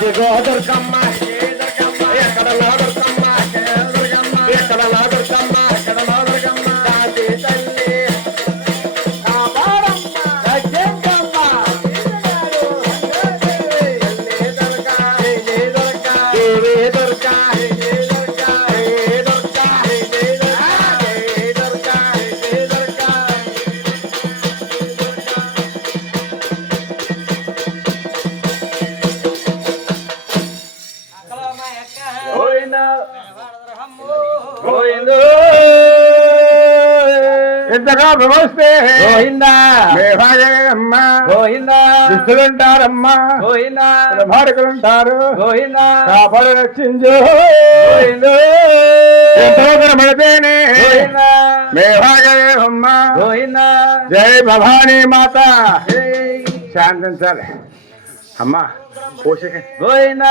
అదిగో దుర్గమ్మ ఎక్కడ నా దుర్గమ్మ ఎక్కడ నా దుర్గమ్మ దాది తల్లి ఇంతగా నమస్తే గోవిందా మేఘాయమ్మ గోవిందా దుస్తులుంటారమ్మా గోవిందా భారకులుంటారు గోవిందా కాపాడు రక్షించు గోవిందో ఎంతో కనబడితేనే గోవిందా మేఘాయమ్మ గోవిందా జై భవానీ మాత జై శాంతించాలి అమ్మా పోషక గోవిందా